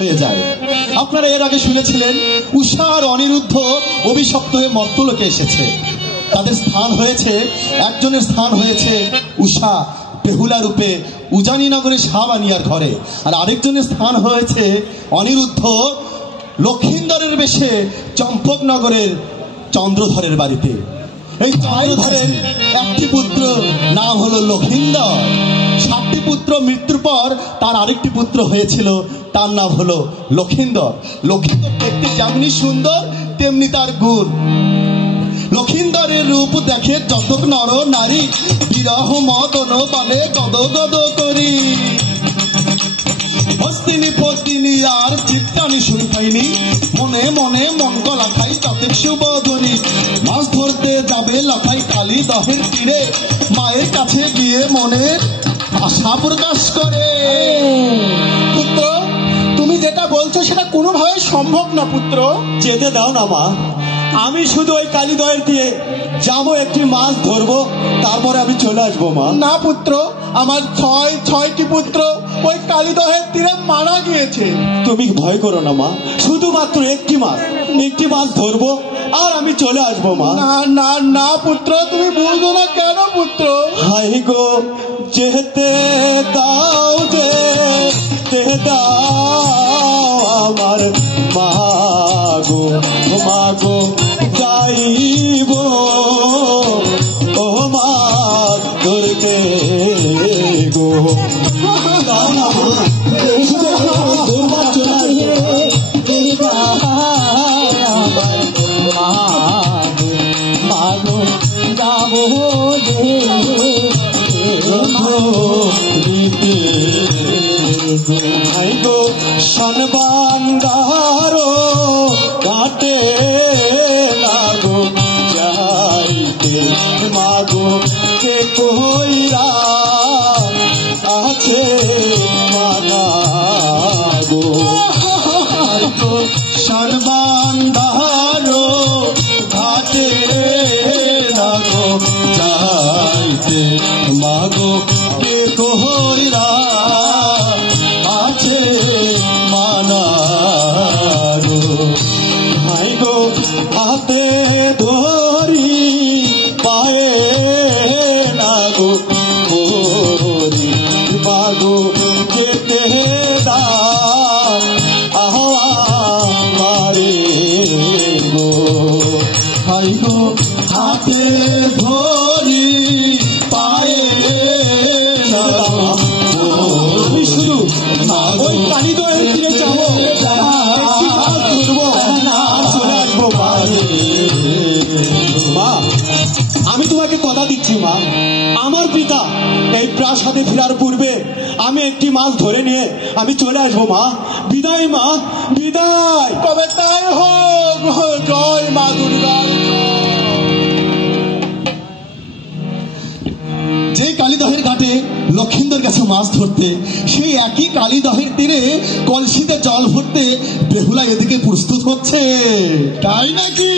হয়ে যায়। আপনারা এর আগে শুনেছিলেন উষা আর অনিরুদ্ধ অভিশপ্ত হয়ে মর্তলোকে এসেছে। তাদের স্থান হয়েছে, একজনের স্থান হয়েছে উষা বেহুলা রূপে উজানিনগরের শাহবানিয়ার ঘরে, আর আরেকজনের স্থান হয়েছে অনিরুদ্ধ লক্ষিন্দরের বেশে চম্পকনগরের চন্দ্রধরের বাড়িতে। এই চন্দ্রধরের একটি পুত্র নাম হলো লক্ষিন্দর। 7টি পুত্র মৃত্যুর পর তার আরেকটি পুত্র হয়েছিল, তার নাম হলো লক্ষিন্দর। লক্ষিন্দর দেখতে যেমনি সুন্দর তেমনি তার গুণ। লক্ষিন্দরের রূপ দেখে যতক নর নারী বিরহ মদন বলে গদ গদ করি। হস্তিনী পত্নী আর চিত্তানি শুনখাইনি, মনে মনে মন গলা খাই যতেক সুবোধনী। মাছ ধরতে যাবে লাখাই কালী দহের তীরে, মায়ের কাছে গিয়ে মনে আশা প্রকাশ করে। পুত্র, তুমি যেটা বলছো সেটা কোনোভাবে সম্ভব না পুত্র। যেতে দাও না মা, আমি শুধু ওই কালীদয়ের দিয়ে যাবো, একটি মাছ ধরবো, তারপরে আমি চলে আসবো মা। না পুত্র, আমার ছয়টি পুত্র ওই কালীদহের তীরে মারা গিয়েছে। তুমি ভয় করো না মা, শুধুমাত্র একটি মাছ ধরবো আর আমি চলে আসবো মা। না না না পুত্র, তুমি বুঝো না কেন পুত্র? হাই গো যেতে দাও, যেতে দাও আমার মা গো, মা গো যাইব ও মা ধরতে গো। হাই গো সনবান্দারো ঘাটে লাগো যাইতে মাগো, কে কইরা আছে মানা গো। হাই গো সনবান্দারো ঘাটে লাগো যাইতে মাগো, কে কইরা আছে মানা গো। হাই গো হাতে ধরি পায়ে লাগো করি মাগো, যেতে দাও আমারে গো। হাই গো হাতে ধরি পায়ে লাগো, আমি শুধু ওই কালীদয়ের তীরে যাবো, মা আমি তোমাকে কথা দিচ্ছি মা, আমার পিতা এই প্রাসাদে ফেরার পূর্বে আমি একটি মাছ ধরে নিয়ে আমি চলে আসবো মা। বিদায় মা, বিদায়। কবে তাই হোক, জয় মা দুর্গা। যে কালীদহের ঘাটে লক্ষিন্দর গেছে মাছ ধরতে, সেই একই কালীদহের তীরে কলসিতে জল ভরতে বেহুলা এদিকে প্রস্তুত হচ্ছে। তাই নাকি?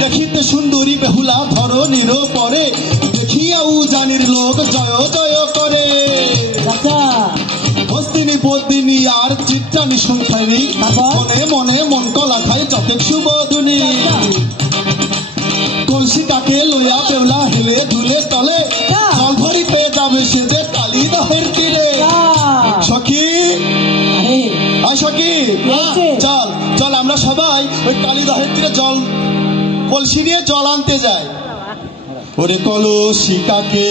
দেখিতে সুন্দরী বেহুলা ধরনীর পরে, দেখিয়া উজানির লোক জয় জয় করে। হস্তিনী পদ্মিনী আর চিত্রানি সংখ্যানি, মনে মনে মন কলা খায় যতেক সুবোধনী। কলসিটাকে লইয়া বেহুলা হেলে দুলে তলে, জল ভরিতে যাবে সে যে কালীদহের তীরে। সখী সখী চল চল, আমরা সবাই ওই কালীদহের তীরে জল কলসি নিয়ে জল আনতে যাই। ওরে কলসিটাকে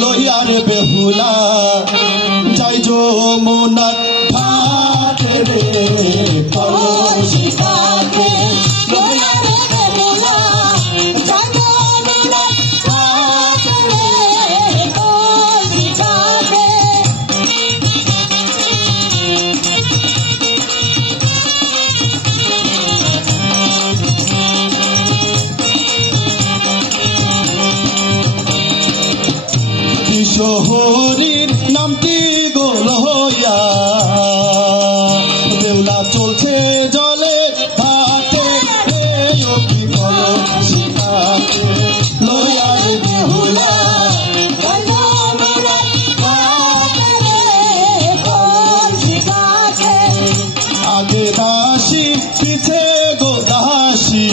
লইয়া রে বেহুলা যাই যমুনার ঘাটে রে। কলসিটাকে লইয়া রে বেহুলা যাই যমুনার ঘাটে রে। কলসিটাকে কিশোরীর নামটি পিছে গো দাসী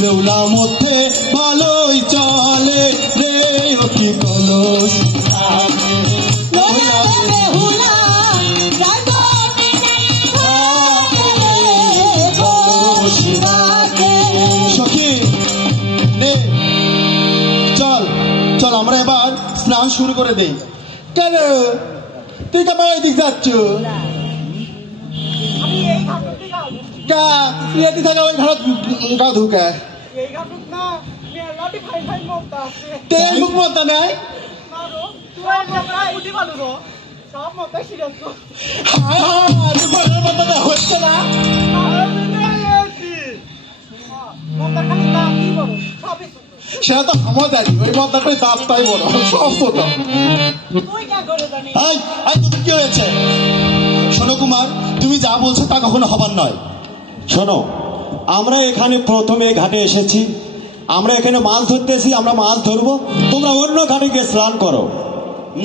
বেহুলা মধ্যে ভালোই চলে রে অতি কলস সখী নে চল চল আমরা এবার স্নান শুরু করে দেই। কেন তুই কেমন ওই দিক যাচ্ছ? তুই থাকে ওই ঘর গা ধুকে তেল মুখ মতো নাই হচ্ছে না সেটা তো আমার জানি ওই মদ্দাটাই দাঁতটাই বড় সব ছোট। তুমি কি হয়েছে? শোনো কুমার, তুমি যা বলছো তা কখনো হবার নয়। শোনো, আমরা এখানে প্রথমে ঘাটে এসেছি, আমরা এখানে মাছ ধরতেছি, আমরা মাছ ধরবো, তোমরা অন্য ঘাটে গিয়ে স্নান করো।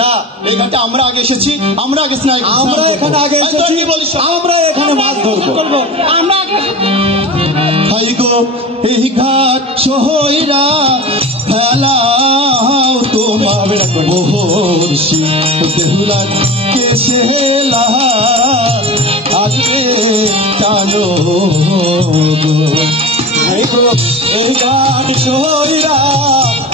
না, এই ঘাটে আমরা আগে এসেছি, আমরা আগে স্নান করব। আমরা এখানে আগে এসেছি, আমরা এখানে মাছ ধরবো। হাই গো এই ঘাট সহইরা ফেলাও তোমার বহরসি বেহুলার কেশেলা আজকে টানো গো। হাই গো এই ঘাট সহইরা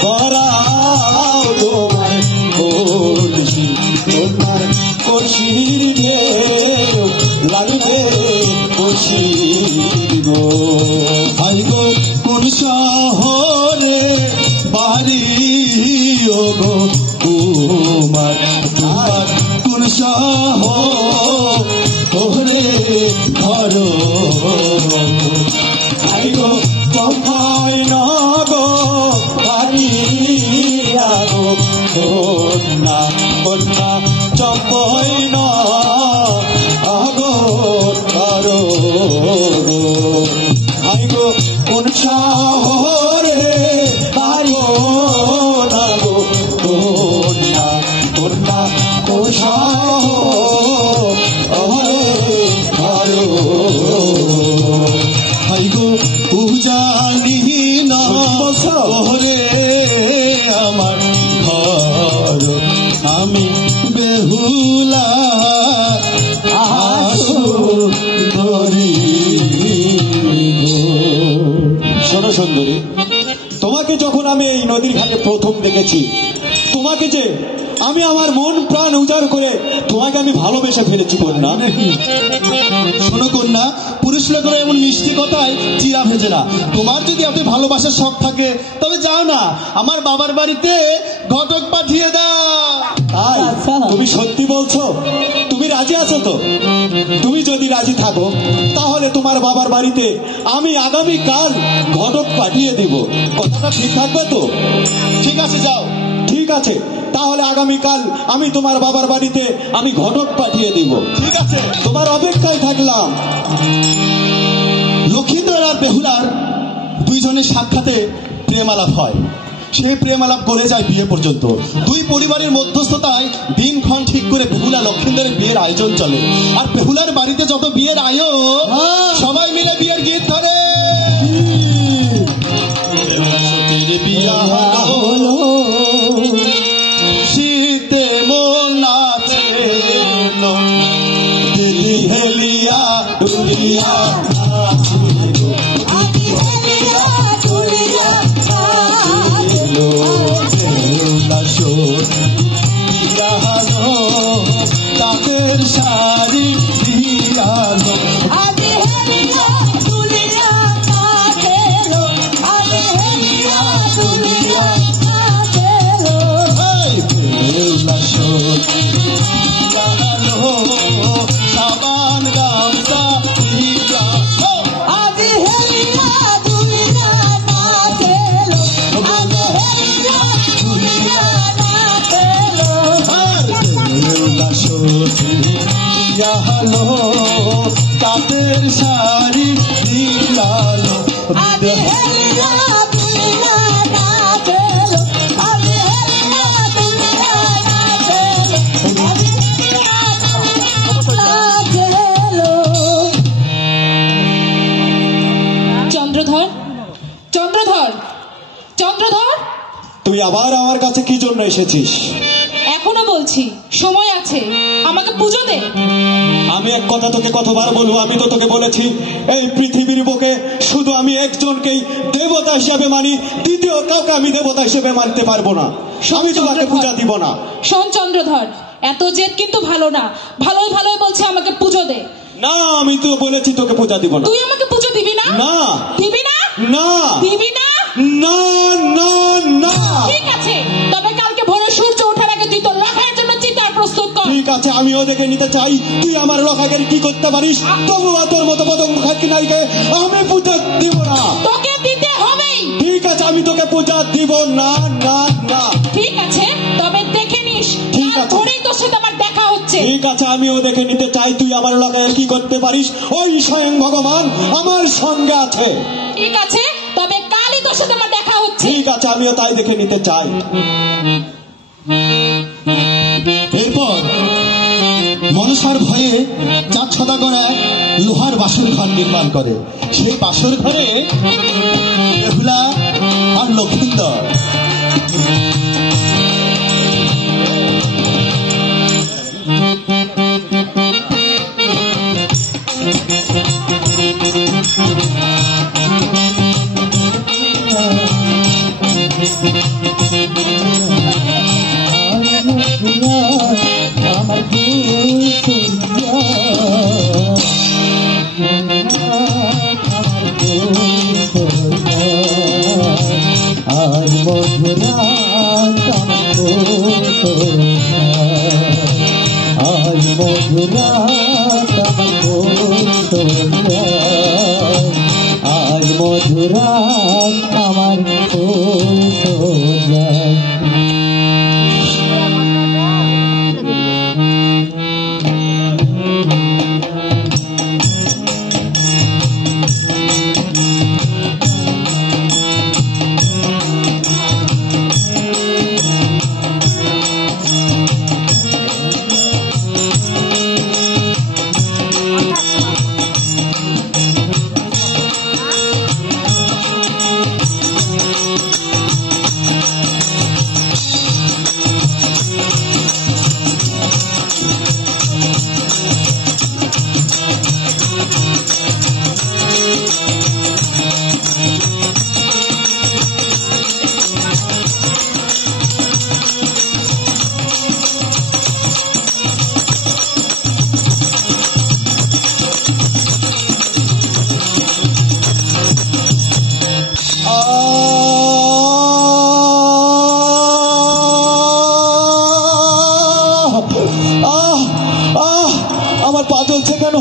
করাও তোমার বহরসি তোমার কলসির ঢেউ লাগবে কলসি গো। হাই গো কোন শহরে বাড়ি ও গো তোমার তোমার কোন শহরে ঘর? হাই গো চম্পাই নগো কালিয়া গো কন্যা কন্যা চম্পাই নগো করো গো। হাই গো কোন শহরে বাড়ি না গো কন্যা কন্যা কোন শহরে করো। হাই গো উজানি না শহরে আমার ঘর, আমি বেহুলা সুন্দরী। শোনো সুন্দরী, তোমাকে যখন আমি এই নদীর ঘাটে প্রথম দেখেছি, তোমাকে যে আমি আমার মন প্রাণ উজাড় করে তোমাকে আমি ভালোবেসে ফেলেছি কন্যা। শোনো কন্যা, পুরুষ লোকেরা এমন মিষ্টি কথায় চিরা ভেজে না। তোমার যদি এত ভালোবাসার শখ থাকে তবে যাও না, আমার বাবার বাড়িতে ঘটক পাঠিয়ে দাও। তাই তুমি সত্যি বলছো? তুমি রাজি আছো তো? তুমি যদি রাজি থাকো তাহলে তোমার বাবার বাড়িতে আমি আগামীকাল ঘটক পাঠিয়ে দিব। কথাটা ঠিক থাকবে তো? ঠিক আছে, যাও। ঠিক আছে, তাহলে আগামীকাল আমি তোমার বাবার বাড়িতে আমি ঘটক পাঠিয়ে দিব। ঠিক আছে, তোমার অপেক্ষায় থাকলাম। লক্ষিন্দর আর বেহুলার দুইজনের সাক্ষাতে প্রেমালাপ হয়। সেই প্রেমালাপ করে যায় বিয়ে পর্যন্ত। দুই পরিবারের মধ্যস্থতায় দিনক্ষণ ঠিক করে বেহুলা লক্ষিন্দরের বিয়ের আয়োজন চলে। আর বেহুলার বাড়িতে যত বিয়ের আয়োজন, সবাই মিলে বিয়ের গীত ধরে। বিয়া হলো শীতে মন আছে দিলি হেলিয়া দুনিয়া তাদের শাড়ি দিয়ালো সাবান গামছা তাদের শাড়ি দিলালো আবার আমার কাছে কি জন্য এসেছিস? এখনো বলছি সময় আছে, আমাকে পুজো দে। আমি এক কথা তোকে কতবার বলবো? আমি তো তোকে বলেছি এই পৃথিবীর বুকে শুধু আমি একজনকেই দেবতা হিসেবে মানি, দ্বিতীয় কাউকে আমি দেবতা হিসেবে মানতে পারবো না। আমি তোমাকে পূজা দিব না। শোন চন্দ্রধর, এত জেদ কিন্তু ভালো না। ভালোই ভালোই বলছে আমাকে পুজো দে। না, আমি তো বলেছি তোকে পূজা দিব না। তুই আমাকে পুজো দিবি না? না। দিবি না? না। দিবি না? না না না। ঠিক আছে, তবে কালকে ভোরে সূর্য ওঠার আগে তুই তোর লখার জন্য চিতার প্রস্তুত কর। ঠিক আছে, আমিও দেখে নিতে চাই তুই আমার লখাকে কি করতে পারিস। তবুও তোর মতো পতঙ্গ খাকি নাইকে আমি পূজা দিব না। তোকে দিতে হবেই। ঠিক আছে, আমি তোকে পূজা দিব না। না না। ঠিক আছে, তবে দেখে নিস। ঠিক আছে, ভোরেই তোর সাথে আমার দেখা হচ্ছে। ঠিক আছে, আমিও দেখে নিতে চাই তুই আমার লখাকে কি করতে পারিস। ওই স্বয়ং ভগবান আমার সঙ্গে আছে। ঠিক আছে, তবে কালই তোর সাথে আমার দেখা হচ্ছে। ঠিক আছে, আমিও তাই দেখে নিতে চাই। এরপর মনসার ভয়ে চার ছদাগড়া লোহার বাসর ঘর নির্মাণ করে। সেই বাসর ঘরে বেহুলা আর লক্ষিন্দর আমার পা জ্বলছে কেন?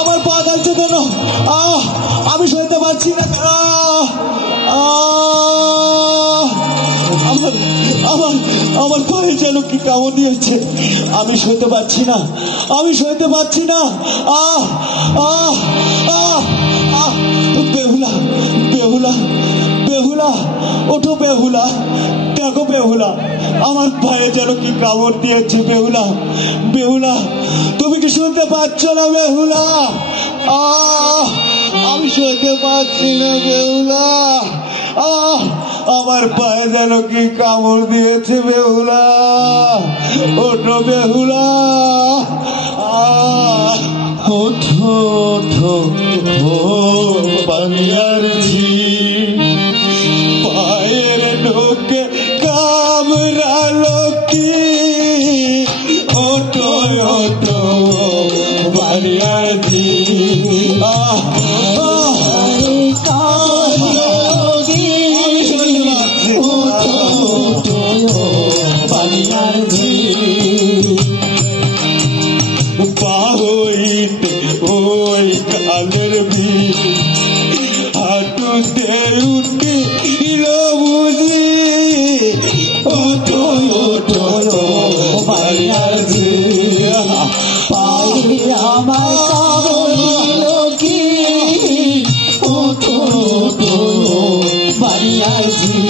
আমার পা জ্বলছে কেন? আমি সইতে পারছি না। আমার পায়ে যেন কি কামড় দিয়েছে। আমি সইতে পারছি না, আমি সইতে পারছি না। বেহুলা, বেহুলা, বেহুলা, ওঠো বেহুলা, দেখো বেহুলা, আমার পায়ে যেন কি কামড় দিয়েছে। বেহুলা, বেহুলা, তুমি কি শুনতে পাচ্ছ না বেহুলা? আমি শুনতে পাচ্ছি না বেহুলা। আমার পায়ে যেন কি কামড় দিয়েছে। বেহুলা, ওঠো বেহুলা, ওঠো ওঠো ও বাংলার ঝি, পায়ের ঢোকে কামড়ালো কি? ওঠো ওঠো বাংলার ঝি, ওই কালের বি হাঁটুতে উঠে বুঝি। ওঠো ওঠো বাড়িয়ার ঝি, পায়ে আমার কি? ওঠো ওঠো বাড়িয়ার ঝি,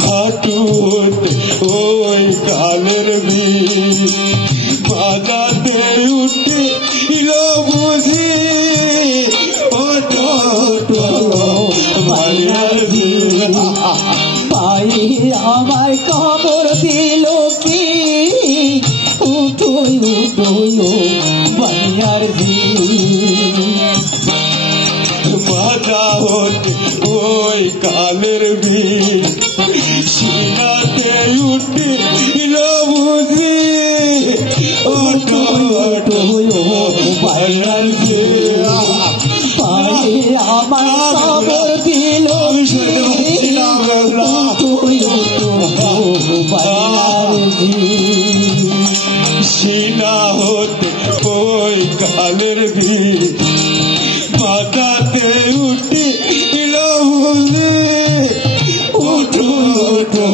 হাঁটুতে ওই কালের বি বাজাতে উঠে বুঝি। ওঠো ওঠো বাড়িয়ার ঝি, দিল কি উঠো উঠো বানিয়ার জি মাথা হতে ওই কালের বীর সিনাতে উঠিল বুঝি ওঠো ওঠো বানিয়ার জি আমার খবর দিল সিনা হতে ওই কালের ভিড় মাথাতে উঠিল উঠো উঠো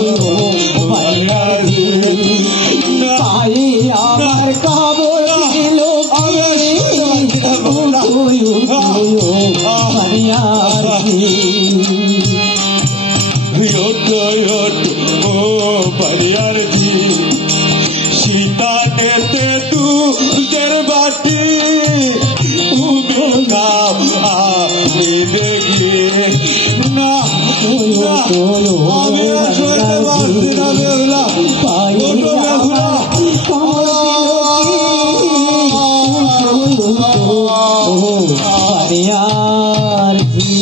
আমার খবর দিল ও বাড়িয়ার জি সীতা নেতে তুদের বাটি উঠো না দেখি না আমি আসতে পারছি না বেহুলা বাড়িয়ার জি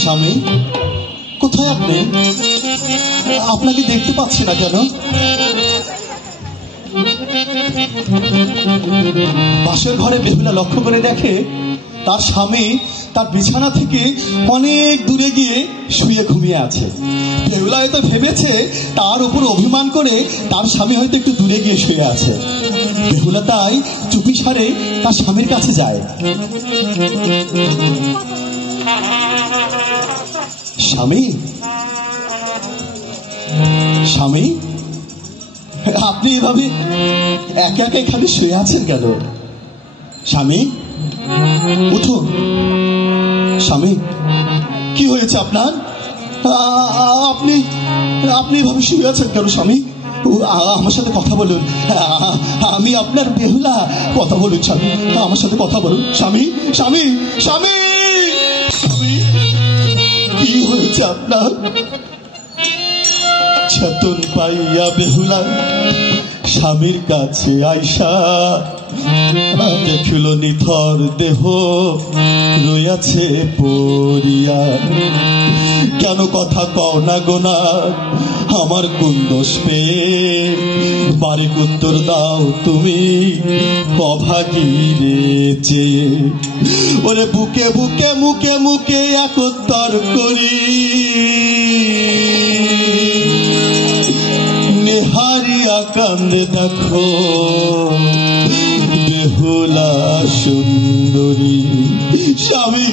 স্বামী কোথায় আপনি? আপনাকে দেখতে পাচ্ছি না কেন? পাশের ঘরে বেহুলা লক্ষ্য করে দেখে তার স্বামী তার বিছানা থেকে অনেক দূরে গিয়ে শুয়ে ঘুমিয়ে আছে। বেহুলা হয়তো ভেবেছে তার উপর অভিমান করে তার স্বামী হয়তো একটু দূরে গিয়ে শুয়ে আছে। বেহুলা তাই চুপি সারে তার স্বামীর কাছে যায়। স্বামী স্বামী আপনি এভাবে একা একা এখানে শুয়ে আছেন কেন? স্বামী উঠুন। স্বামী কি হয়েছে আপনার? আপনি আপনি এভাবে শুয়ে আছেন কেন স্বামী? আমার সাথে কথা বলুন। আমি আপনার বেহুলা, কথা বলুন স্বামী, আমার সাথে কথা বলুন। স্বামী স্বামী স্বামী স্বামী কি হয়েছে আপনার? চেতন পাইয়া বেহুলা স্বামীর কাছে আইসা দেখিল নিথর দেহ রইয়াছে পড়িয়া। কেন কথা কও না গোনা আমার কোন দোষ পেয়ে? বারিক উত্তর দাও তুমি অভাগী রে চেয়ে। ওরে বুকে বুকে মুখে মুখে একত্তর করি নেহারিয়া কান্দে দেখো বেহুলা সুন্দরী। স্বামী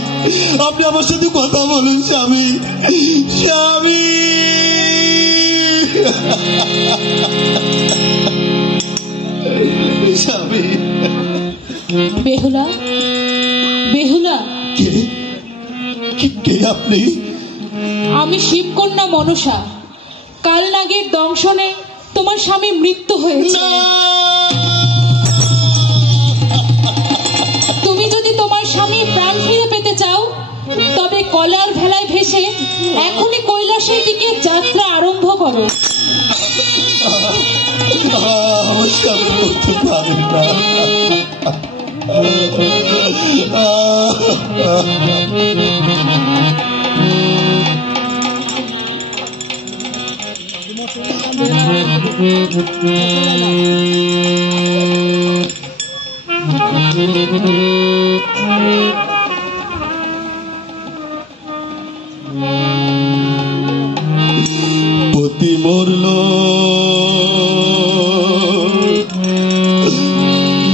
আপনি আমার সাথে কথা বলুন স্বামী। স্বামী স্বামী বেহুলা বেহুলা কে কে আপনি? আমি শিবকন্যা মনসা। কাল নাগের দংশনে তোমার স্বামী মৃত্যু হয়েছে। তুমি যদি তোমার স্বামী প্রাণ ফিরে পেতে চাও তবে কলার ভেলায় ভেসে এখনই কৈলাসের দিকে যাত্রা আরম্ভ করো। আমার স্বামী করতে পারে না। পতি মরল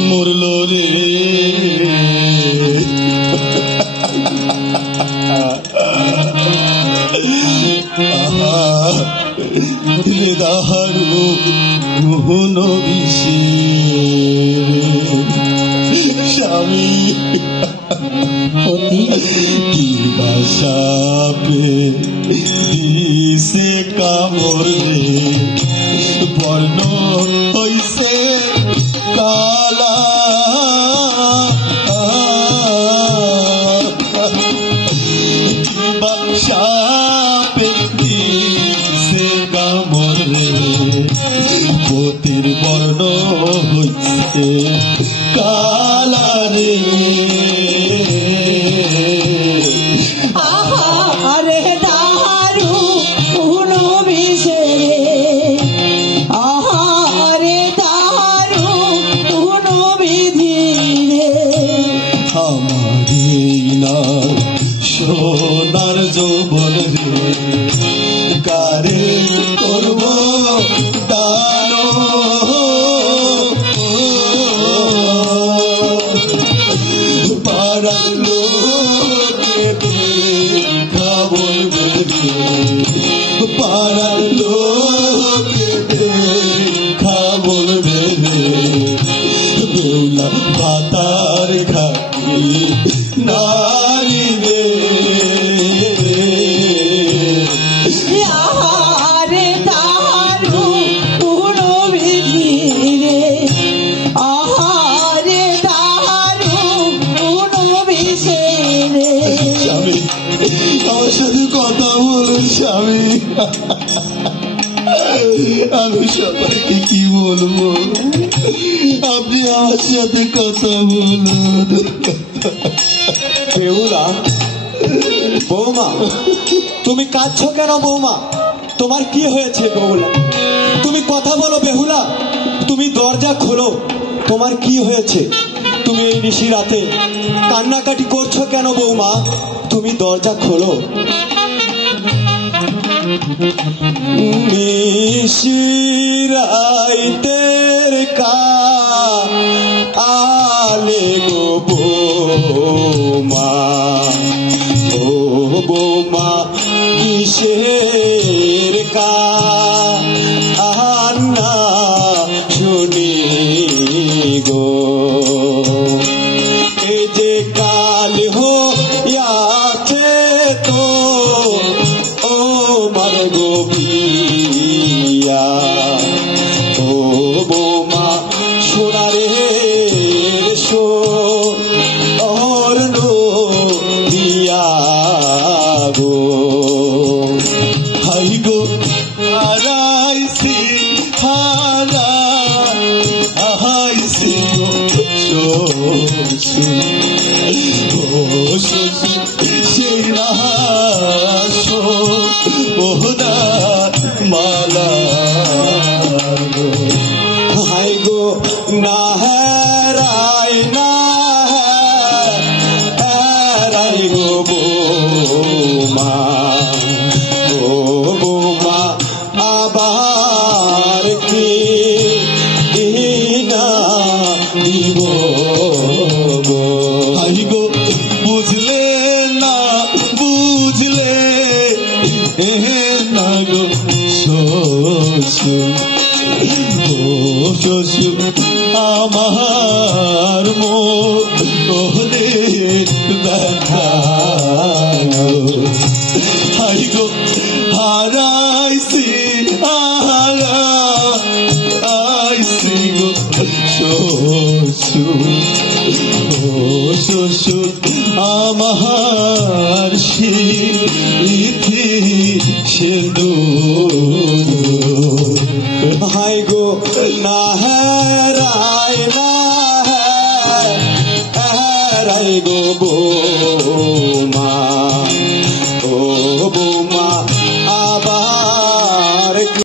মরল রে দাহারু মোহন স্বামী কি বাসাপে দিছে কামড় রে বর্ণ হইছে কালা বাসাপে দিছে কামড় রে পতির বর্ণ হইছে কালা রে আরে দারু কোনো বিষে আহারে দারু কোনো বিধি আমারে না সোনার যৌবন রে কারে করব দান পাড়ার লোকে বলবে পাড়ার লোকে বলবে বেউলা ভাতার খাই নারী রে আহারে দারু কোনো বিধি রে আহারে দারু কোনো বিষে রে স্বামী আমার সাথে কথা বলুন স্বামী আমি সবাইকে কি বলবো আপনি আমার সাথে কথা বলুন বেহুলা বৌমা তুমি কাঁদছো কেন বৌমা তোমার কি হয়েছে বেহুলা তুমি কথা বলো বেহুলা তুমি দরজা খোলো তোমার কি হয়েছে তুমি এই নিশি রাতে কান্নাকাটি করছো কেন বৌমা তুমি দরজা খোলো নিশিরাইতের কা আলে গো বৌমা ও বৌমা কিসের কা আন্না শুনি গো এ যে কাল হইয়াছে তো ও মার গো বিয়া ও বৌমা সোনারে সো অর্ণ দিয়া গো হাই গো হারাইছি হারা হাইছি গো সেই ওহদার মালা হাই গো না হেরাই না হেরাই গো বৌমা ও বৌমা আবার কি না দিব গো হাই গো বুঝলে না বুঝলে না গো শ্বশুর শ্বশুর আমার মোহনের ব্যথা হাই গো হারাইছি হারাইছি গো শ্বশুর শ্বশুর আমার স্মৃতি সিঁদুর হাই গো না হেরাই না হেরাই গো বৌ